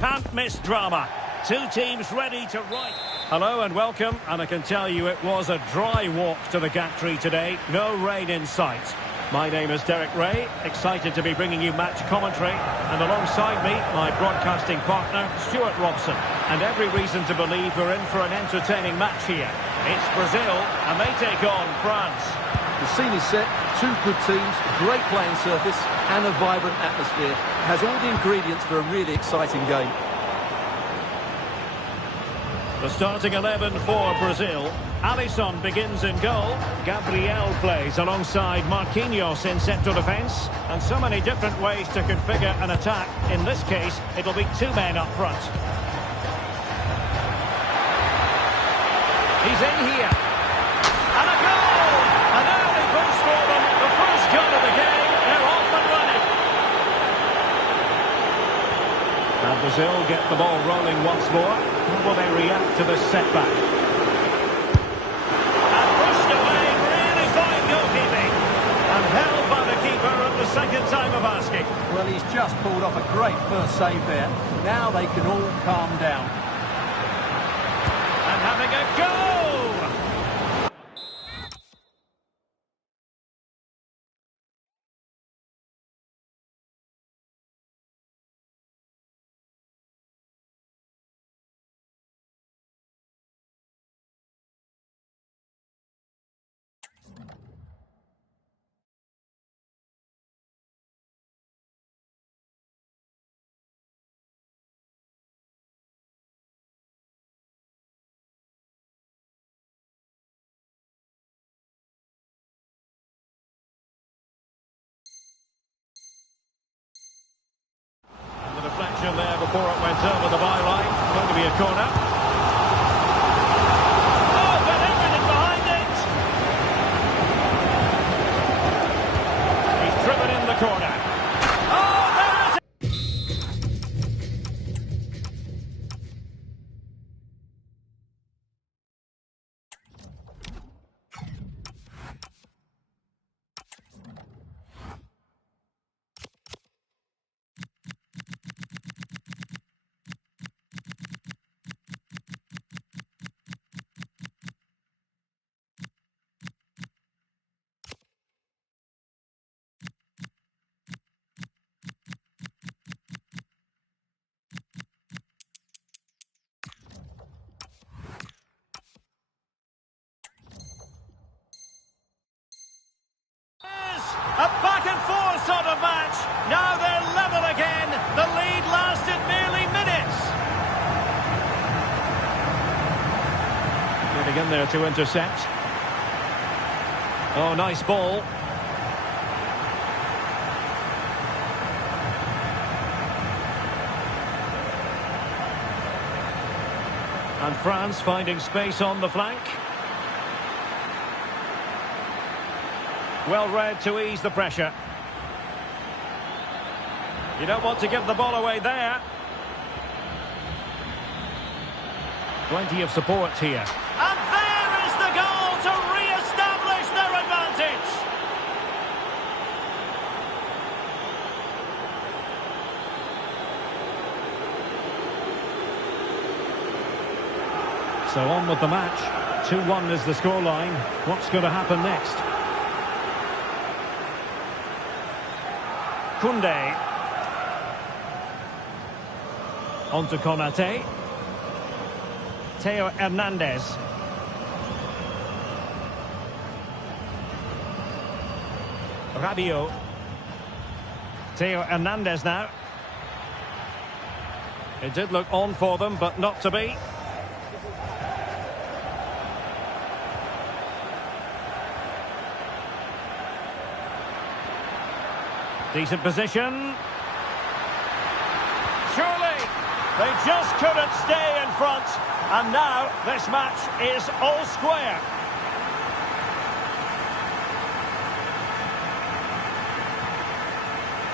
Can't miss drama. Two teams ready to ride. Hello and welcome, and I can tell you it was a dry walk to the gantry today. No rain in sight. My name is Derek Ray, excited to be bringing you match commentary, and alongside me, my broadcasting partner, Stuart Robson. And every reason to believe we're in for an entertaining match here. It's Brazil, and they take on France. The scene is set, two good teams, great playing surface, and a vibrant atmosphere. It has all the ingredients for a really exciting game. The starting 11 for Brazil. Alisson begins in goal. Gabriel plays alongside Marquinhos in central defence. And so many different ways to configure an attack. In this case, it'll be two men up front. He's in here. And a goal! An early boost for them. The first goal of the game. They're off and running. And Brazil get the ball rolling once more. How will they react to this setback? And pushed away, really fine goalkeeping. And held by the keeper at the second time of asking. Well, he's just pulled off a great first save there. Now they can all calm down. And having a goal! The deflection there before it went over the byline. Going to be a corner. Oh, got everything behind it. He's driven in the corner. Oh, there it is. A back and forth sort of match. Now they're level again. The lead lasted merely minutes. Getting in there to intercept. Oh, nice ball. And France finding space on the flank. Well read to ease the pressure. You don't want to give the ball away there. Plenty of support here. And there is the goal to re-establish their advantage. So on with the match. 2-1 is the scoreline. What's going to happen next? Koundé. On to Konate. Theo Hernandez. Rabiot. Theo Hernandez now. It did look on for them, but not to be. Decent position. Surely, they just couldn't stay in front. And now this match is all square.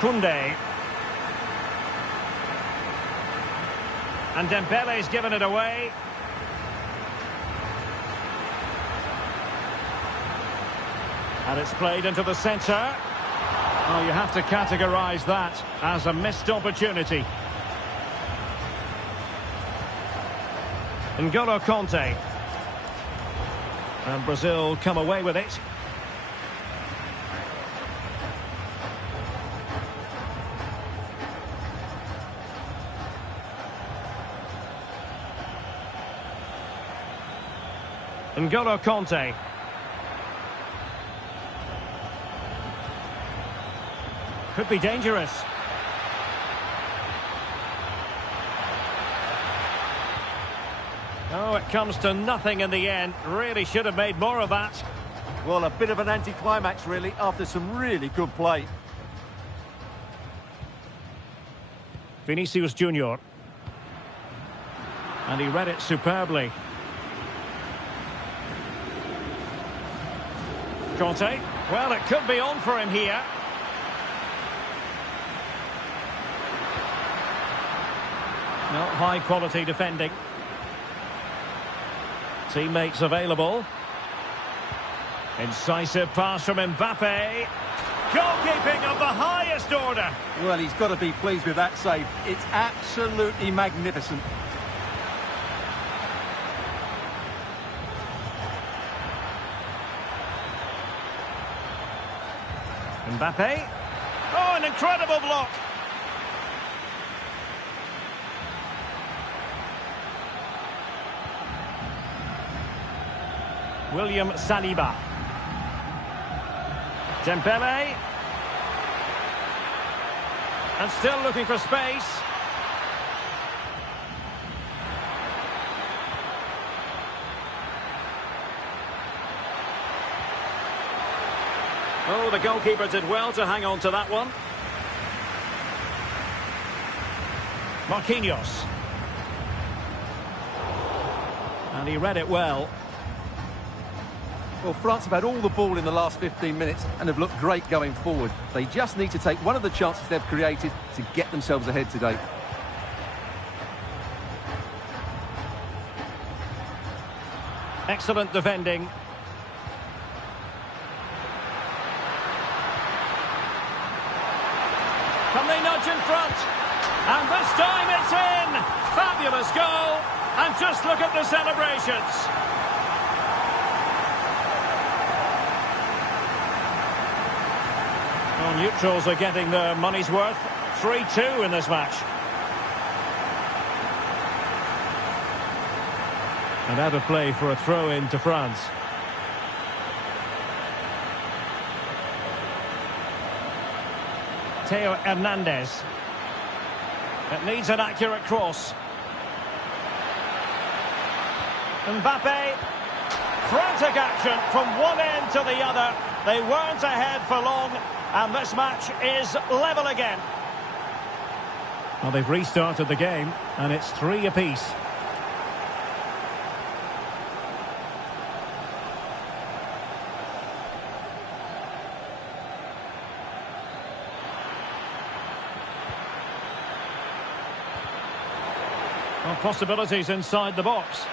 Koundé. And Dembele's given it away. And it's played into the centre. Oh, you have to categorise that as a missed opportunity. N'Golo Kanté. And Brazil come away with it. N'Golo Kanté. Could be dangerous. Oh, it comes to nothing in the end. Really should have made more of that. Well, a bit of an anticlimax, really, after some really good play. Vinicius Junior. And he read it superbly. Kanté. Well, it could be on for him here. No, high-quality defending. Teammates available. Incisive pass from Mbappe. Goalkeeping of the highest order. Well, he's got to be pleased with that save. It's absolutely magnificent. Mbappe. Oh, an incredible block. William Saliba. Dembele. And still looking for space. Oh, the goalkeeper did well to hang on to that one. Marquinhos. And he read it well. Well, France have had all the ball in the last 15 minutes and have looked great going forward. They just need to take one of the chances they've created to get themselves ahead today. Excellent defending. Can they nudge in front? And this time it's in! Fabulous goal! And just look at the celebrations. Well, neutrals are getting their money's worth. 3-2 in this match. And out of play for a throw-in to France. Theo Hernandez. It needs an accurate cross. Mbappe. Frantic action from one end to the other. They weren't ahead for long, and this match is level again. Well, they've restarted the game, and it's 3 apiece. Well, possibilities inside the box.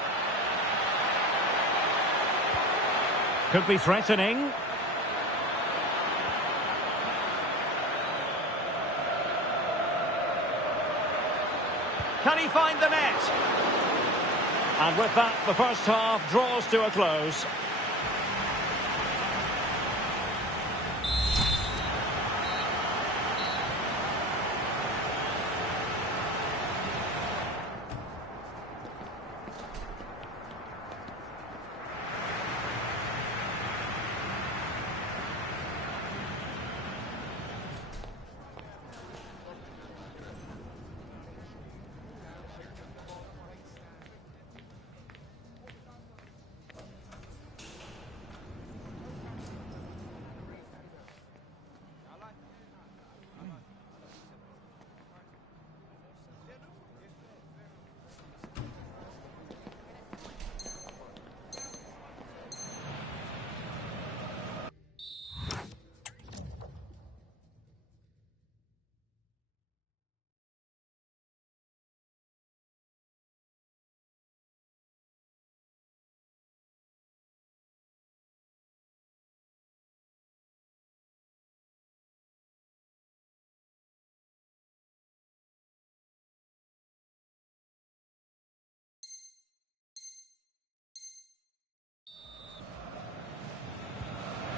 Could be threatening. Can he find the net? And with that, the first half draws to a close.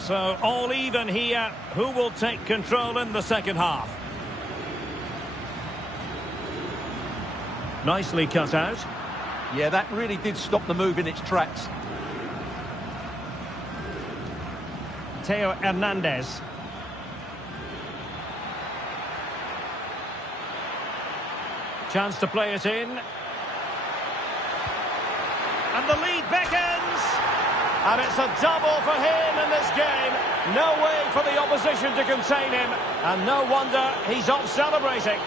So all even here. Who will take control in the second half? Nicely cut out. Yeah, that really did stop the move in its tracks. Theo Hernandez. Chance to play it in. And the lead beckons. And it's a double for him in this game. No way for the opposition to contain him. And no wonder he's off celebrating.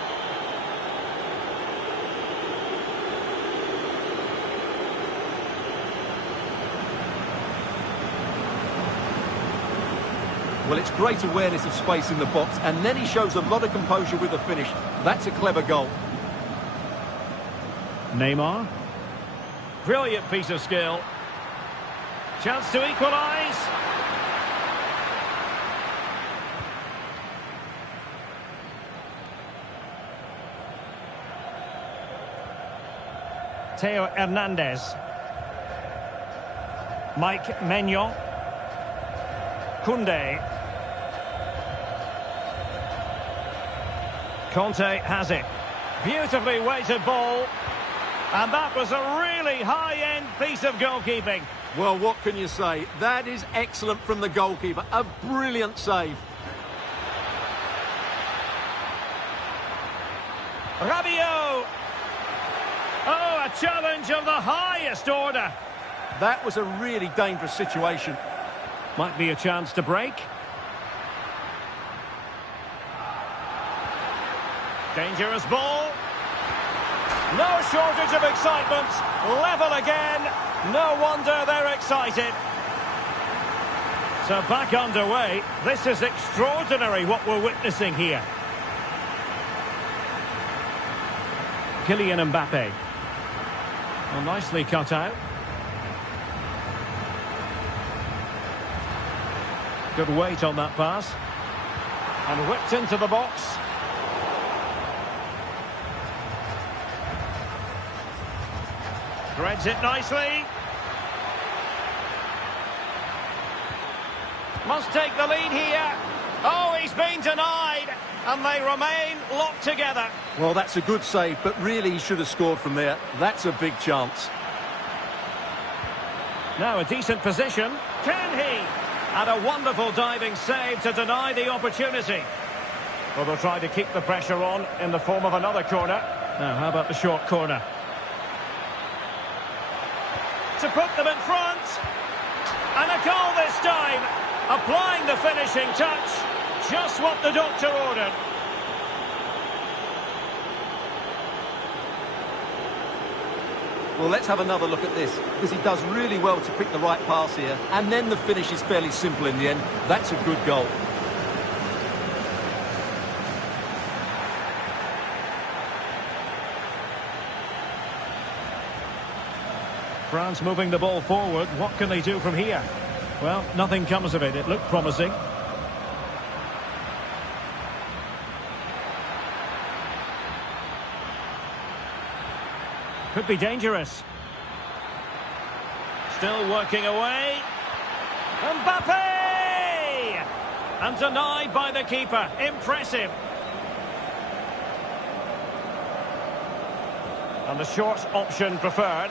Well, it's great awareness of space in the box, and then he shows a lot of composure with the finish. That's a clever goal. Neymar. Brilliant piece of skill. Chance to equalise. Theo Hernandez. Mike Maignan. Koundé. Conte has it. Beautifully weighted ball. And that was a really high-end piece of goalkeeping. Well, what can you say? That is excellent from the goalkeeper. A brilliant save. Rabiot. Oh, a challenge of the highest order. That was a really dangerous situation. Might be a chance to break. Dangerous ball. No shortage of excitement. Level again. No wonder they're excited. So back underway. This is extraordinary what we're witnessing here. Kylian Mbappe. Well, nicely cut out. Good weight on that pass. And whipped into the box. Threads it nicely. Must take the lead here. Oh, he's been denied. And they remain locked together. Well, that's a good save, but really he should have scored from there. That's a big chance. Now a decent position. Can he? And a wonderful diving save to deny the opportunity. Well, they'll try to keep the pressure on in the form of another corner. Now, how about the short corner? To put them in front. And a goal this time. Applying the finishing touch. Just what the doctor ordered. Well, let's have another look at this, because he does really well to pick the right pass here, and then the finish is fairly simple in the end. That's a good goal. France moving the ball forward. What can they do from here? Well, nothing comes of it. It looked promising. Could be dangerous. Still working away. Mbappe! And denied by the keeper. Impressive. And the short option preferred.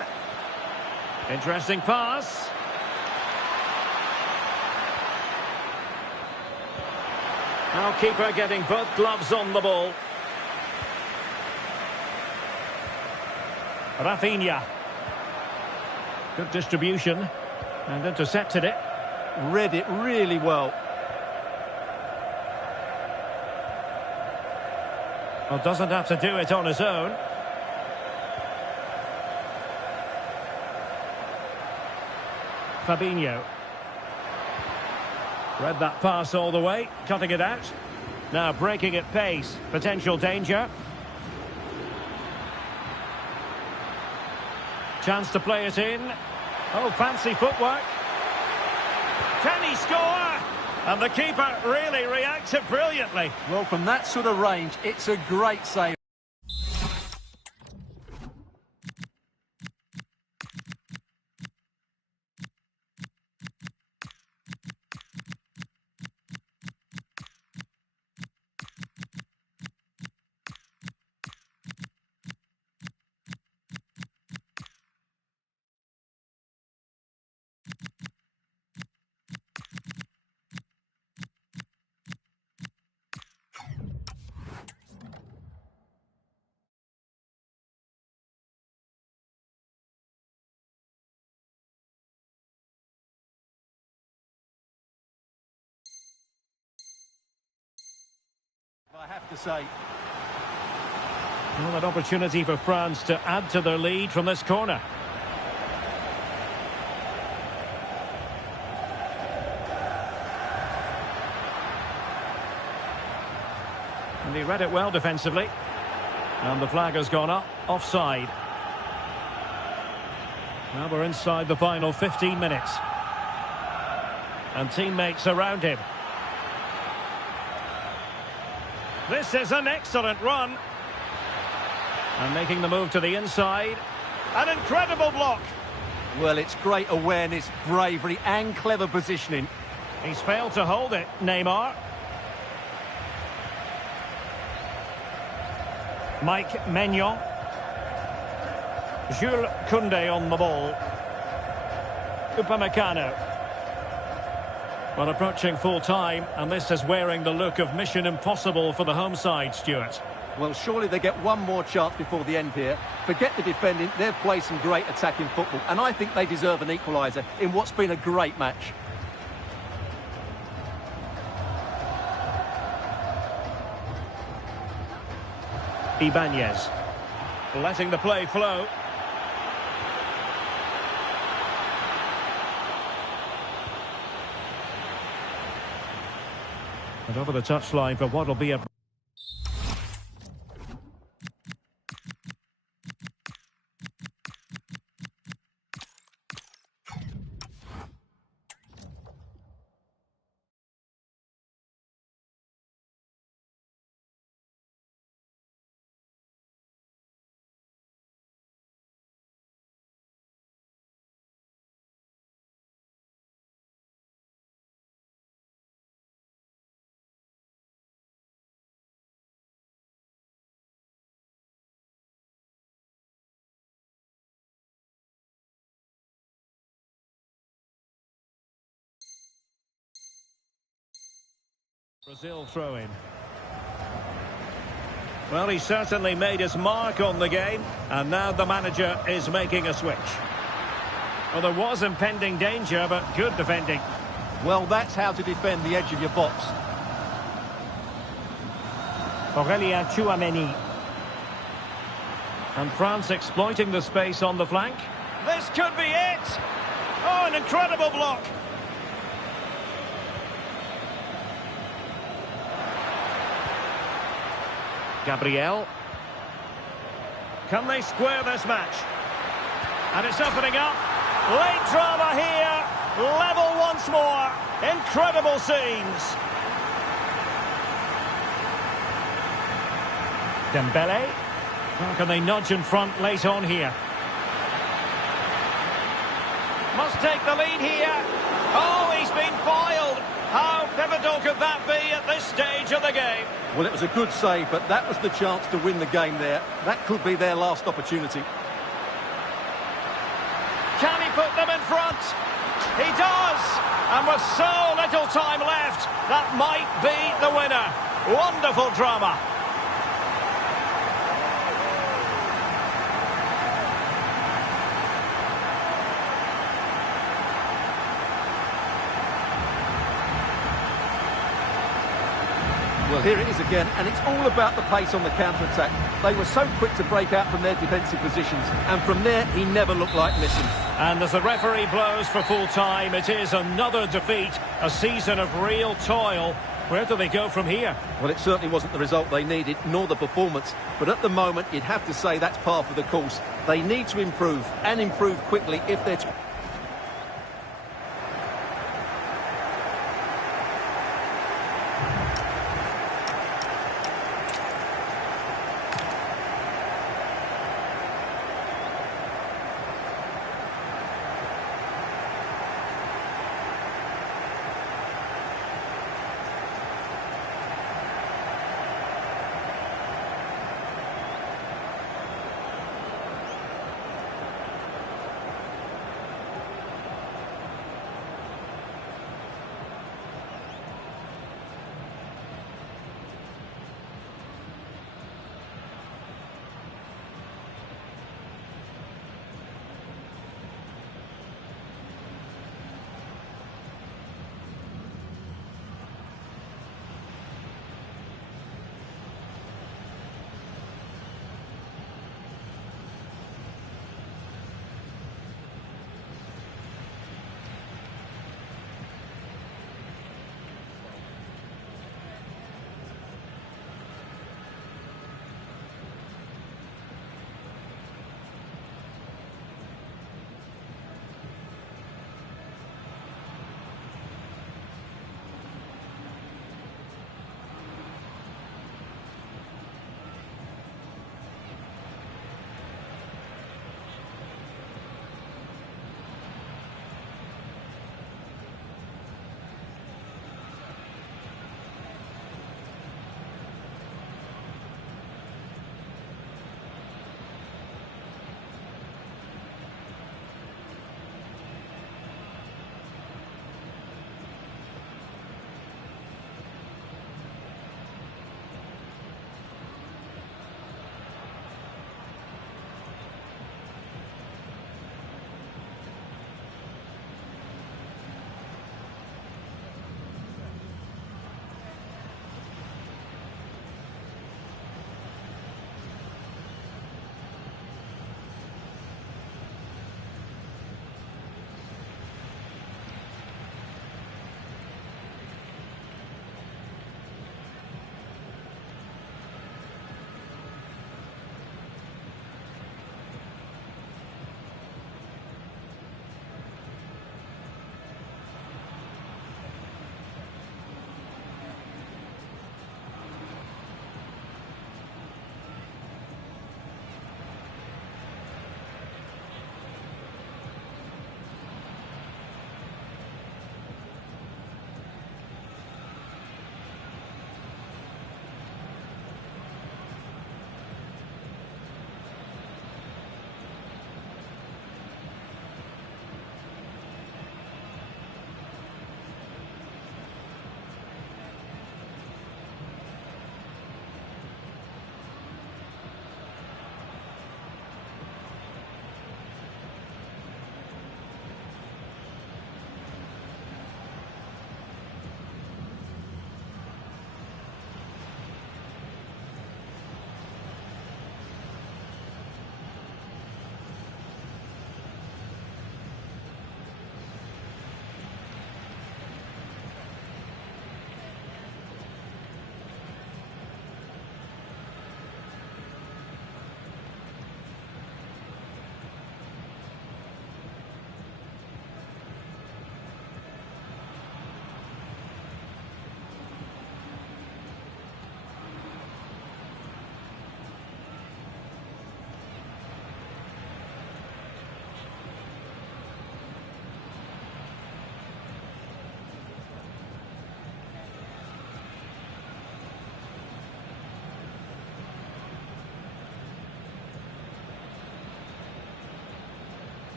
Interesting pass. Now keeper getting both gloves on the ball. Rafinha. Good distribution. And intercepted it. Read it really well. Well, doesn't have to do it on his own. Fabinho. Read that pass all the way, cutting it out. Now breaking at pace, potential danger. Chance to play it in. Oh, fancy footwork. Can he score? And the keeper really reacted brilliantly. Well, from that sort of range, it's a great save. I have to say. Well, an opportunity for France to add to their lead from this corner. And he read it well defensively. And the flag has gone up, offside. Now we're inside the final 15 minutes. And teammates around him. This is an excellent run. And making the move to the inside. An incredible block. Well, it's great awareness, bravery and clever positioning. He's failed to hold it, Neymar. Mike Maignan. Jules Koundé on the ball. Upamecano. Well, approaching full time, and this is wearing the look of mission impossible for the home side, Stuart. Well, surely they get one more chance before the end here. Forget the defending, they've played some great attacking football, and I think they deserve an equaliser in what's been a great match. Ibanez. Letting the play flow. And over the touchline for what will be a... Brazil throw-in. Well, he certainly made his mark on the game, and now the manager is making a switch. Well, there was impending danger, but good defending. Well, that's how to defend the edge of your box. Aurélien Tchouameni. And France exploiting the space on the flank. This could be it! Oh, an incredible block! Gabriel. Can they square this match? And it's opening up. Late drama here. Level once more. Incredible scenes. Dembele. How can they nudge in front late on here? Must take the lead here. Oh, he's been foiled. How pivotal could that be at this stage of the game? Well, it was a good save, but that was the chance to win the game there. That could be their last opportunity. Can he put them in front? He does! And with so little time left, that might be the winner. Wonderful drama. Well, here it is again, and it's all about the pace on the counter-attack. They were so quick to break out from their defensive positions, and from there, he never looked like missing. And as the referee blows for full time, it is another defeat, a season of real toil. Where do they go from here? Well, it certainly wasn't the result they needed, nor the performance. But at the moment, you'd have to say that's par for the course. They need to improve, and improve quickly if they're...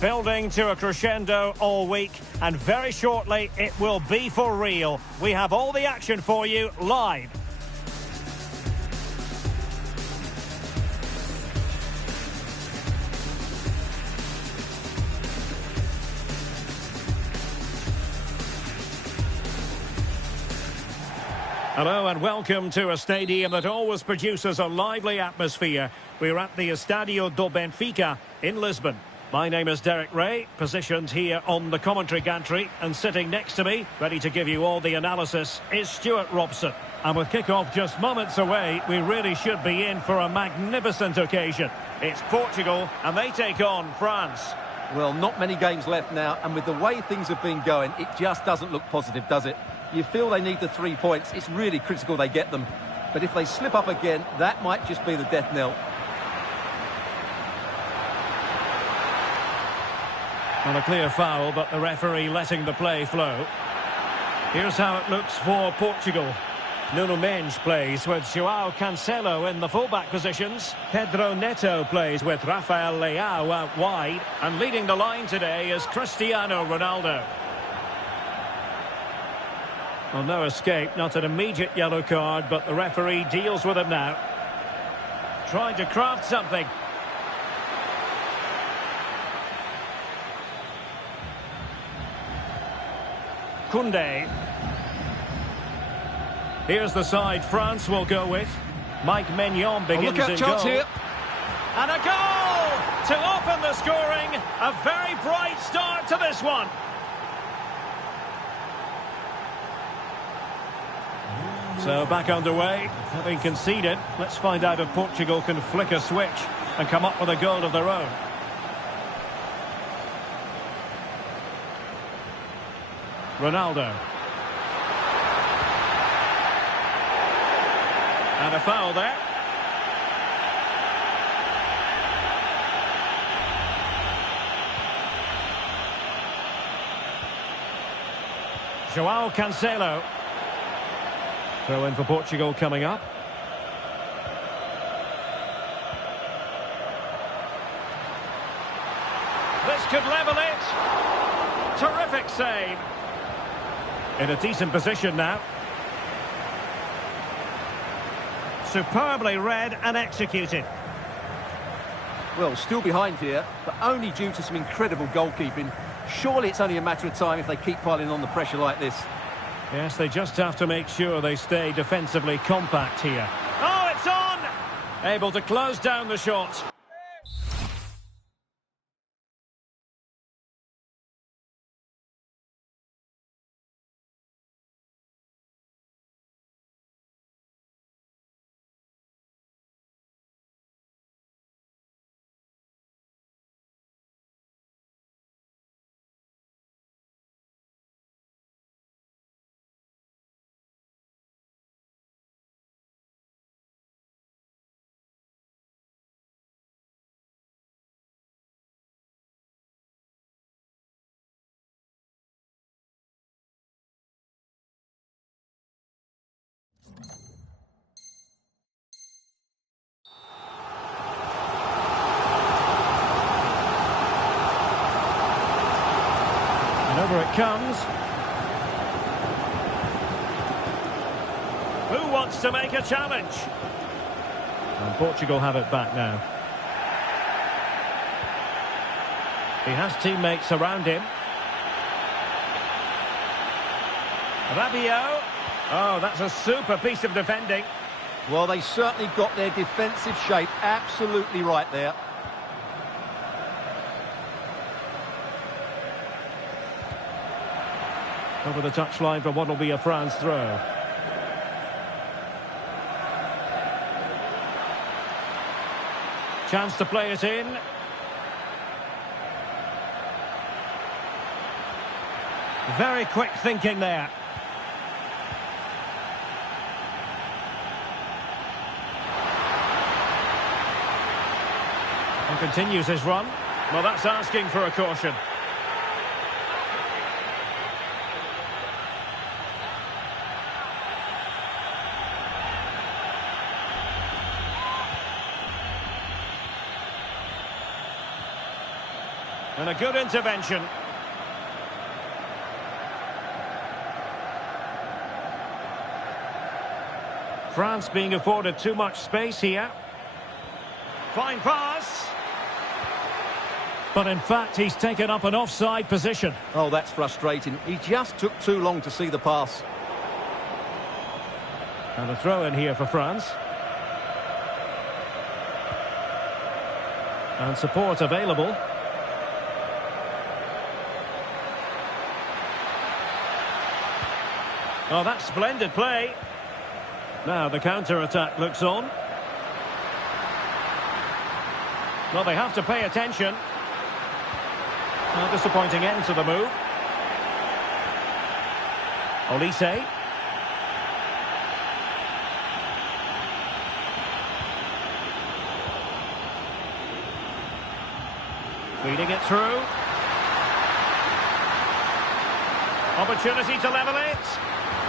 Building to a crescendo all week, and very shortly it will be for real. We have all the action for you live. Hello and welcome to a stadium that always produces a lively atmosphere. We're at the Estadio do Benfica in Lisbon. My name is Derek Ray, positioned here on the commentary gantry, and sitting next to me, ready to give you all the analysis, is Stuart Robson. And with kick-off just moments away, we really should be in for a magnificent occasion. It's Portugal, and they take on France. Well, not many games left now, and with the way things have been going, it just doesn't look positive, does it? You feel they need the 3 points. It's really critical they get them. But if they slip up again, that might just be the death knell. On a clear foul, but the referee letting the play flow. Here's how it looks for Portugal. Nuno Mendes plays with João Cancelo in the fullback positions. Pedro Neto plays with Rafael Leao out wide. And leading the line today is Cristiano Ronaldo. Well, no escape, not an immediate yellow card, but the referee deals with it now. Trying to craft something. Koundé. Here's the side France will go with. Mike Maignan begins in goal. Here. And a goal to open the scoring. A very bright start to this one. So back underway, having conceded. Let's find out if Portugal can flick a switch and come up with a goal of their own. Ronaldo. And a foul there. João Cancelo. Throw in for Portugal coming up. This could level it. Terrific save. In a decent position now. Superbly read and executed. Well, still behind here, but only due to some incredible goalkeeping. Surely it's only a matter of time if they keep piling on the pressure like this. Yes, they just have to make sure they stay defensively compact here. Oh, it's on! Able to close down the shot. Over it comes. Who wants to make a challenge? And Portugal have it back now. He has teammates around him. Rabiot. Oh, that's a super piece of defending. Well, they certainly got their defensive shape absolutely right there. Over the touchline for what will be a France throw. Chance to play it in. Very quick thinking there. And continues his run. Well, that's asking for a caution. And a good intervention. France being afforded too much space here. Fine pass. But in fact, he's taken up an offside position. Oh, that's frustrating. He just took too long to see the pass. And a throw in here for France. And support available. Oh, that's splendid play. Now the counter-attack looks on. Well, they have to pay attention. A disappointing end to the move. Olise. Feeding it through. Opportunity to level it.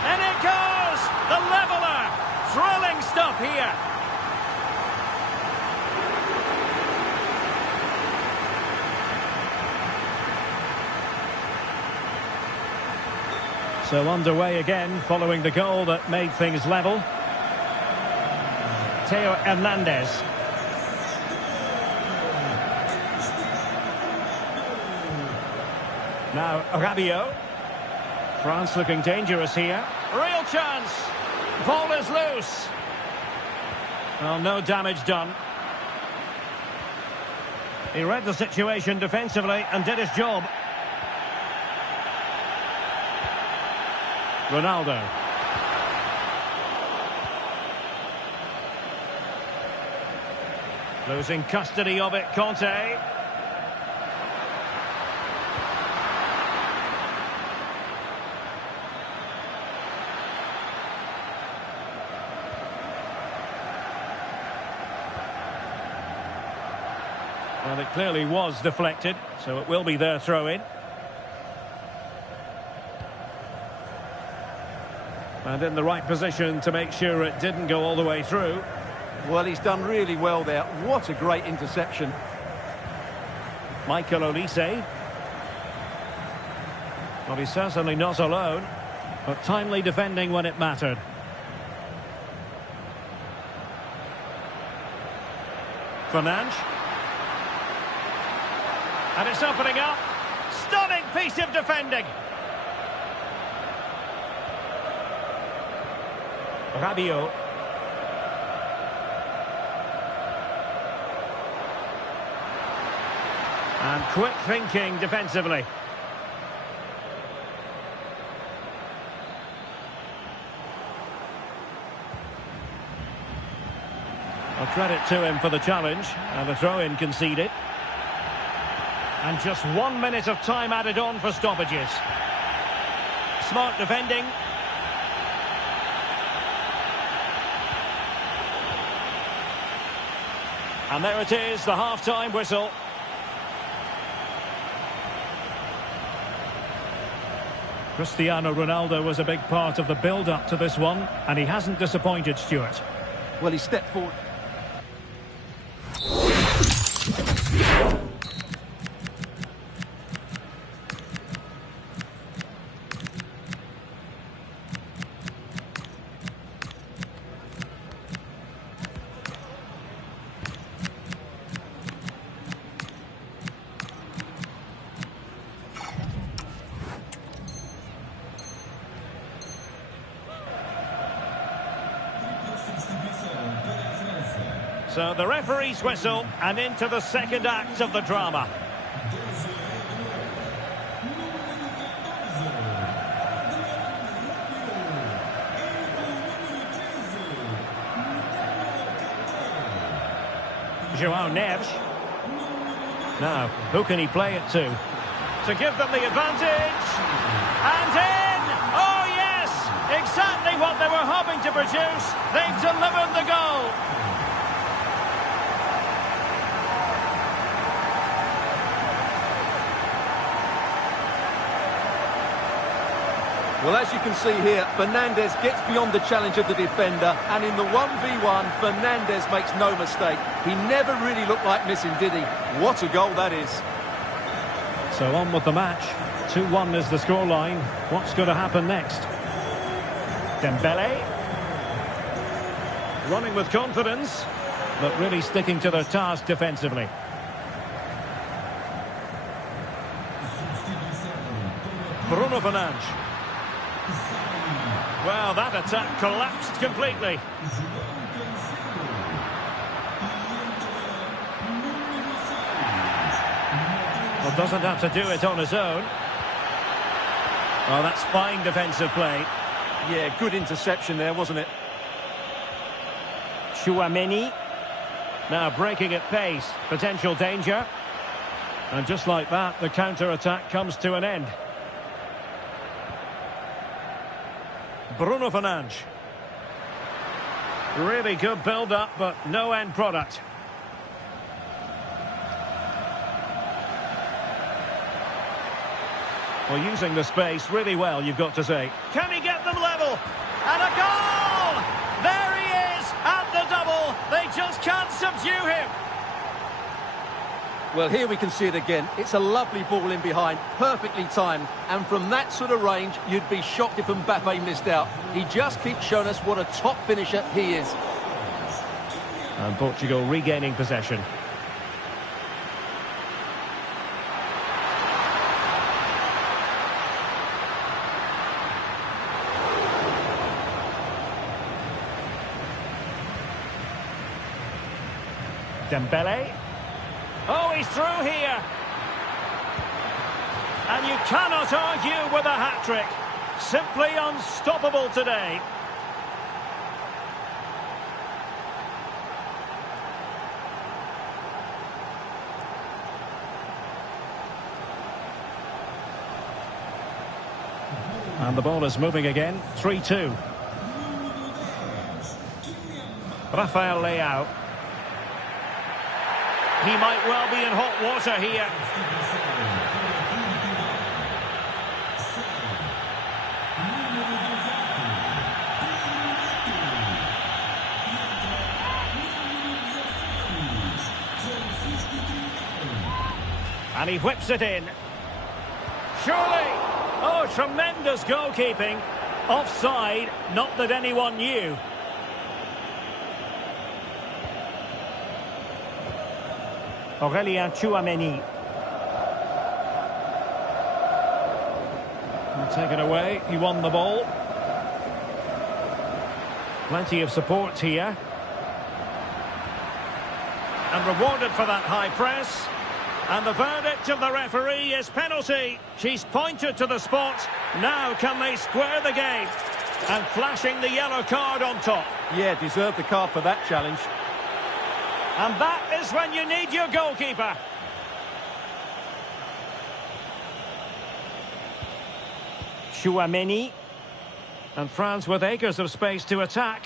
And it goes! The leveller! Thrilling stuff here. So underway again, following the goal that made things level. Theo Hernandez. Now Rabiot. France looking dangerous here. Real chance. Ball is loose. Well, no damage done. He read the situation defensively and did his job. Ronaldo. Losing custody of it, Conte. Well, it clearly was deflected, so it will be their throw-in. And in the right position to make sure it didn't go all the way through. Well, he's done really well there. What a great interception. Michael Olise. Well, he's certainly not alone, but timely defending when it mattered. Fernandes. And it's opening up. Stunning piece of defending. Rabiot. And quick thinking defensively. Well, credit to him for the challenge. And the throw-in conceded. And just 1 minute of time added on for stoppages. Smart defending. And there it is, the half-time whistle. Cristiano Ronaldo was a big part of the build-up to this one, and he hasn't disappointed, Stuart. Well, he stepped forward. So the referee's whistle, and into the second act of the drama. João Neves. Now, who can he play it to? To give them the advantage. And in! Oh, yes! Exactly what they were hoping to produce. They've delivered the goal. Well, as you can see here, Fernandes gets beyond the challenge of the defender, and in the 1v1, Fernandes makes no mistake. He never really looked like missing, did he? What a goal that is. So on with the match. 2-1 is the scoreline. What's going to happen next? Dembele. Running with confidence, but really sticking to their task defensively. Bruno Fernandes. Well, that attack collapsed completely. Well, doesn't have to do it on his own. Well, that's fine defensive play. Yeah, good interception there, wasn't it? Tchouaméni. Now breaking at pace. Potential danger. And just like that, the counter-attack comes to an end. Bruno Fernandes. Really good build-up, but no end product. Well, using the space really well, you've got to say. Can he get them level? And a goal! There he is at the double. They just can't subdue him. Well, here we can see it again. It's a lovely ball in behind, perfectly timed. And from that sort of range, you'd be shocked if Mbappe missed out. He just keeps showing us what a top finisher he is. And Portugal regaining possession. Dembele. Oh, he's through here. And you cannot argue with a hat-trick. Simply unstoppable today. And the ball is moving again. 3-2. Rafael Leao. He might well be in hot water here. And he whips it in. Surely! Oh, tremendous goalkeeping. Offside, not that anyone knew. Tchouaméni. Taken away, he won the ball. Plenty of support here. And rewarded for that high press. And the verdict of the referee is penalty. She's pointed to the spot. Now can they square the game? And flashing the yellow card on top. Yeah, deserved the card for that challenge. And that is when you need your goalkeeper. Tchouaméni. And France with acres of space to attack.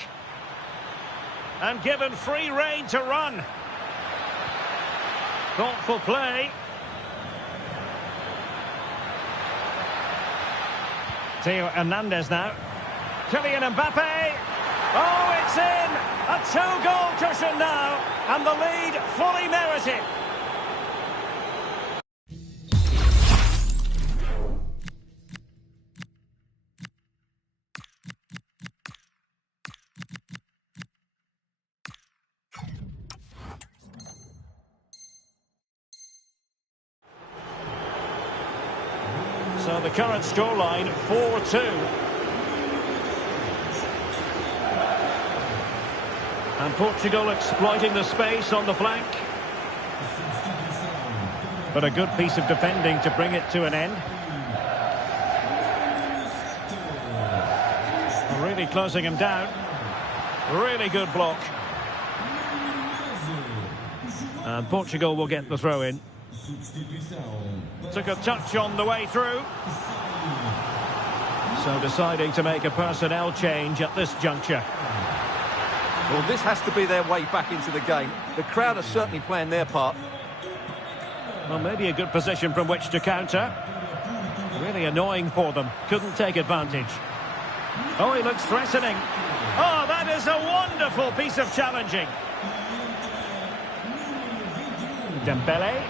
And given free rein to run. Thoughtful play. Theo Hernandez now. Kylian Mbappe. Oh, it's in! A two-goal cushion now, and the lead fully merited. So the current scoreline, 4-2. And Portugal exploiting the space on the flank. But a good piece of defending to bring it to an end. Really closing him down. Really good block. And Portugal will get the throw in. Took a touch on the way through. So deciding to make a personnel change at this juncture. Well, this has to be their way back into the game. The crowd are certainly playing their part. Well, maybe a good position from which to counter. Really annoying for them. Couldn't take advantage. Oh, he looks threatening. Oh, that is a wonderful piece of challenging. Dembele.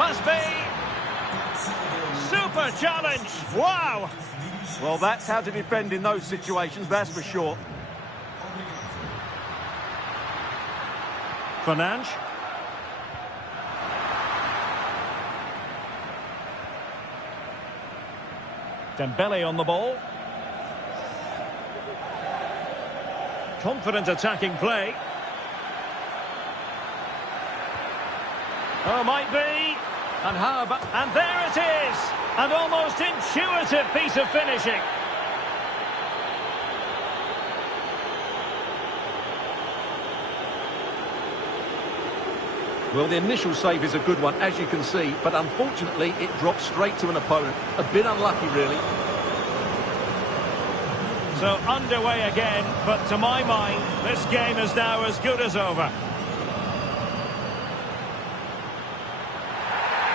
Must be. Super challenge. Wow. Well, that's how to defend in those situations, that's for sure. Fernandes. Dembele on the ball. Confident attacking play. Oh, might be. And how about... And there it is! An almost intuitive piece of finishing. Well, the initial save is a good one, as you can see, but unfortunately it dropped straight to an opponent. A bit unlucky, really. So underway again, but to my mind, this game is now as good as over.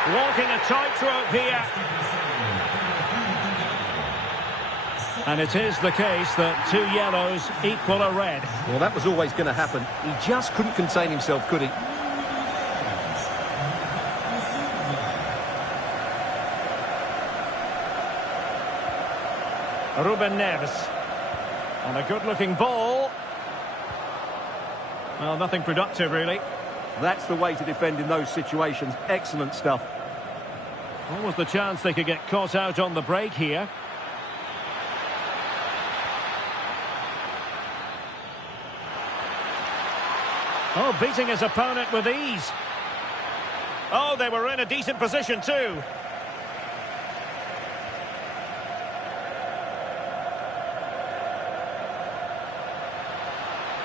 Walking a tightrope here. And it is the case that 2 yellows equal a red. Well, that was always going to happen. He just couldn't contain himself, could he? Ruben Neves. On a good-looking ball. Well, nothing productive, really. That's the way to defend in those situations. Excellent stuff. What was the chance they could get caught out on the break here? Oh, beating his opponent with ease. Oh, they were in a decent position too.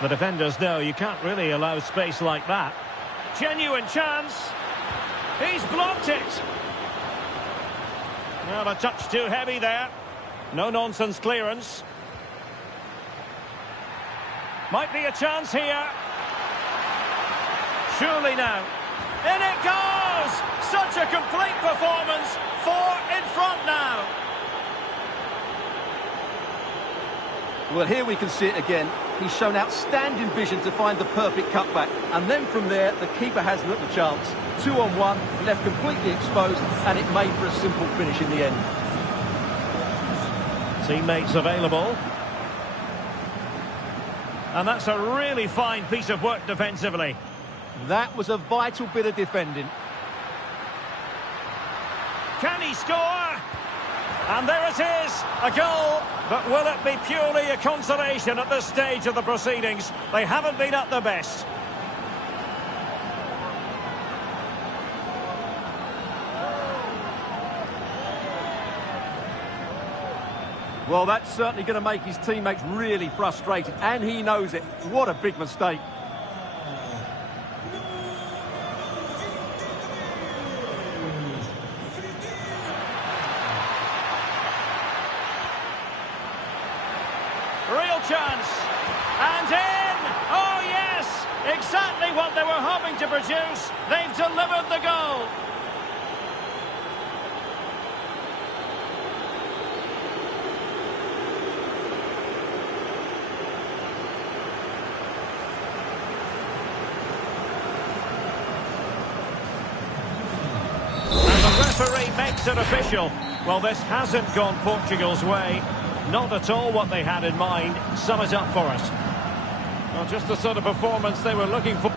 The defenders know you can't really allow space like that. Genuine chance. He's blocked it. Well, a touch too heavy there. No-nonsense clearance. Might be a chance here. Surely now. In it goes! Such a complete performance. 4 in front now. Well, here we can see it again. He's shown outstanding vision to find the perfect cutback. And then from there, the keeper has looked the chance. 2-on-1, left completely exposed, and it made for a simple finish in the end. Teammates available. And that's a really fine piece of work defensively. That was a vital bit of defending. Can he score? And there it is, a goal. But will it be purely a consolation at this stage of the proceedings? They haven't been at their best. Well, that's certainly going to make his teammates really frustrated, and he knows it. What a big mistake. Real chance. And in! Oh, yes! Exactly what they were hoping to produce. They've delivered the goal. And the referee makes it official. Well, this hasn't gone Portugal's way. Not at all what they had in mind. Sum it up for us. Well, just the sort of performance they were looking for.